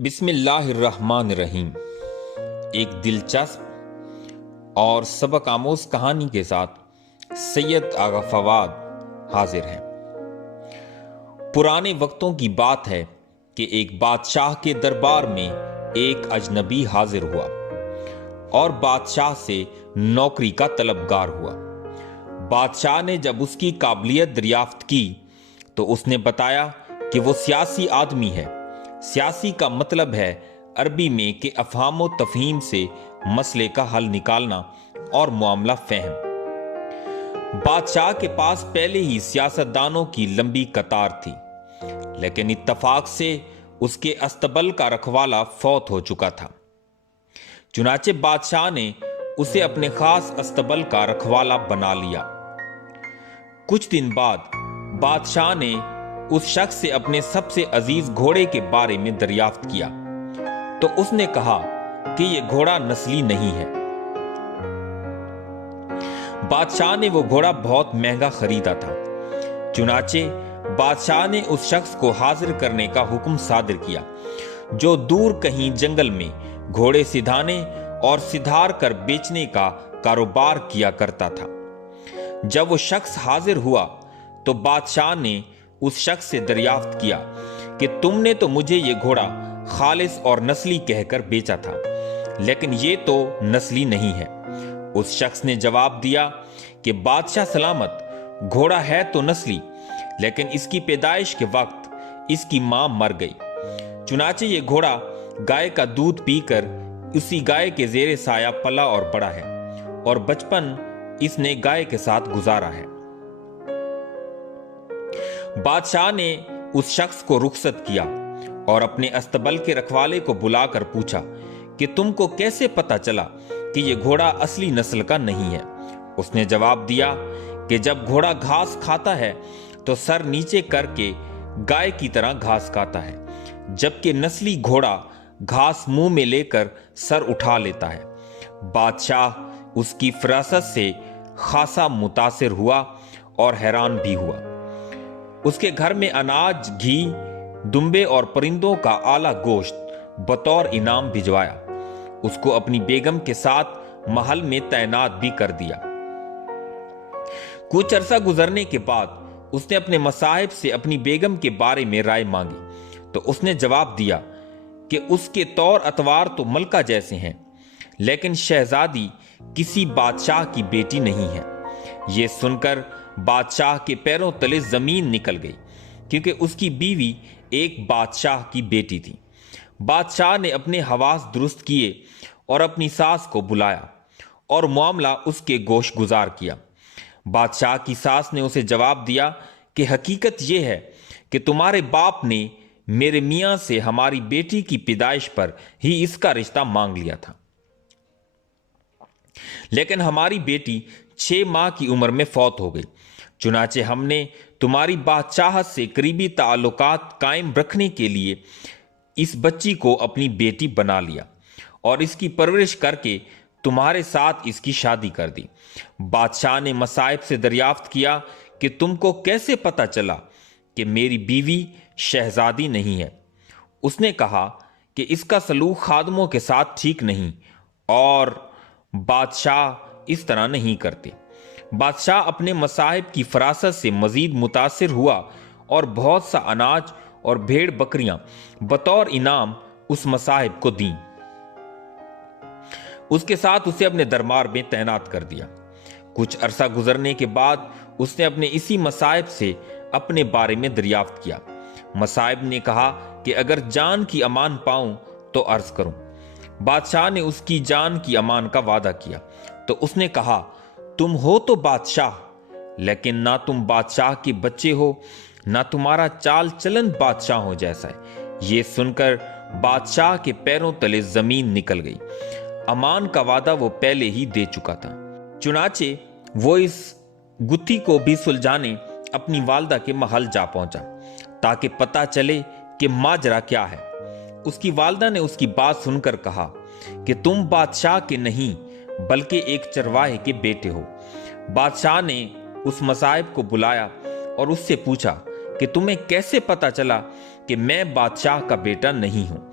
بسم اللہ الرحمن الرحیم۔ ایک دلچسپ اور سبق آموز کہانی کے ساتھ سید آغا فواد حاضر ہیں۔ پرانے وقتوں کی بات ہے کہ ایک بادشاہ کے دربار میں ایک اجنبی حاضر ہوا اور بادشاہ سے نوکری کا طلبگار ہوا۔ بادشاہ نے جب اس کی قابلیت دریافت کی تو اس نے بتایا کہ وہ سیاسی آدمی ہے۔ سیاسی کا مطلب ہے عربی میں کہ افہام و تفہیم سے مسئلے کا حل نکالنا اور معاملہ فہم۔ بادشاہ کے پاس پہلے ہی سیاستدانوں کی لمبی قطار تھی، لیکن اتفاق سے اس کے استبل کا رکھوالا فوت ہو چکا تھا۔ چنانچہ بادشاہ نے اسے اپنے خاص استبل کا رکھوالا بنا لیا۔ کچھ دن بعد بادشاہ نے اس شخص سے اپنے سب سے عزیز گھوڑے کے بارے میں دریافت کیا تو اس نے کہا کہ یہ گھوڑا نسلی نہیں ہے۔ بادشاہ نے وہ گھوڑا بہت مہنگا خریدا تھا۔ چنانچہ بادشاہ نے اس شخص کو حاضر کرنے کا حکم صادر کیا جو دور کہیں جنگل میں گھوڑے سدھانے اور سدھار کر بیچنے کا کاروبار کیا کرتا تھا۔ جب وہ شخص حاضر ہوا تو بادشاہ نے اس شخص سے دریافت کیا کہ تم نے تو مجھے یہ گھوڑا خالص اور نسلی کہہ کر بیچا تھا، لیکن یہ تو نسلی نہیں ہے۔ اس شخص نے جواب دیا کہ بادشاہ سلامت، گھوڑا ہے تو نسلی، لیکن اس کی پیدائش کے وقت اس کی ماں مر گئی۔ چنانچہ یہ گھوڑا گائے کا دودھ پی کر اسی گائے کے زیر سایہ پلا اور بڑا ہے، اور بچپن اس نے گائے کے ساتھ گزارا ہے۔ بادشاہ نے اس شخص کو رخصت کیا اور اپنے استبل کے رکھوالے کو بلا کر پوچھا کہ تم کو کیسے پتا چلا کہ یہ گھوڑا اصلی نسل کا نہیں ہے؟ اس نے جواب دیا کہ جب گھوڑا گھاس کھاتا ہے تو سر نیچے کر کے گائے کی طرح گھاس کھاتا ہے، جبکہ نسلی گھوڑا گھاس منہ میں لے کر سر اٹھا لیتا ہے۔ بادشاہ اس کی فراست سے خاصا متاثر ہوا اور حیران بھی ہوا۔ اس کے گھر میں اناج، گھی، دمبے اور پرندوں کا اعلیٰ گوشت بطور انعام بھجوایا۔ اس کو اپنی بیگم کے ساتھ محل میں تعینات بھی کر دیا۔ کچھ عرصہ گزرنے کے بعد اس نے اپنے مصاحب سے اپنی بیگم کے بارے میں رائے مانگی تو اس نے جواب دیا کہ اس کے طور اتوار تو ملکہ جیسے ہیں، لیکن شہزادی کسی بادشاہ کی بیٹی نہیں ہے۔ یہ سن کر بادشاہ کے پیروں تلے زمین نکل گئی، کیونکہ اس کی بیوی ایک بادشاہ کی بیٹی تھی۔ بادشاہ نے اپنے حواس درست کیے اور اپنی ساس کو بلایا اور معاملہ اس کے گوش گزار کیا۔ بادشاہ کی ساس نے اسے جواب دیا کہ حقیقت یہ ہے کہ تمہارے باپ نے میرے میاں سے ہماری بیٹی کی پیدائش پر ہی اس کا رشتہ مانگ لیا تھا، لیکن ہماری بیٹی 6 ماہ کی عمر میں فوت ہو گئی۔ چنانچہ ہم نے تمہاری بادشاہت سے قریبی تعلقات قائم رکھنے کے لیے اس بچی کو اپنی بیٹی بنا لیا اور اس کی پرورش کر کے تمہارے ساتھ اس کی شادی کر دی۔ بادشاہ نے مصائب سے دریافت کیا کہ تم کو کیسے پتا چلا کہ میری بیوی شہزادی نہیں ہے؟ اس نے کہا کہ اس کا سلوک خادموں کے ساتھ ٹھیک نہیں، اور بادشاہ اس طرح نہیں کرتے۔ بادشاہ اپنے مصاحب کی فراست سے مزید متاثر ہوا اور بہت سا اناج اور بھیڑ بکریاں بطور انعام اس مصاحب کو دیں۔ اس کے ساتھ اسے اپنے دربار میں تعینات کر دیا۔ کچھ عرصہ گزرنے کے بعد اس نے اپنے اسی مصاحب سے اپنے بارے میں دریافت کیا۔ مصاحب نے کہا کہ اگر جان کی امان پاؤں تو عرض کروں۔ بادشاہ نے اس کی جان کی امان کا وعدہ کیا تو اس نے کہا تم ہو تو بادشاہ، لیکن نہ تم بادشاہ کے بچے ہو، نہ تمہارا چال چلن بادشاہوں جیسا ہے۔ یہ سن کر بادشاہ کے پیروں تلے زمین نکل گئی۔ امان کا وعدہ وہ پہلے ہی دے چکا تھا۔ چنانچہ وہ اس گتھی کو بھی سلجھانے اپنی والدہ کے محل جا پہنچا تاکہ پتہ چلے کہ ماجرا کیا ہے۔ اس کی والدہ نے اس کی بات سن کر کہا کہ تم بادشاہ کے نہیں بلکہ ایک چرواہے کے بیٹے ہو۔ بادشاہ نے اس مصاحب کو بلایا اور اس سے پوچھا کہ تمہیں کیسے پتا چلا کہ میں بادشاہ کا بیٹا نہیں ہوں؟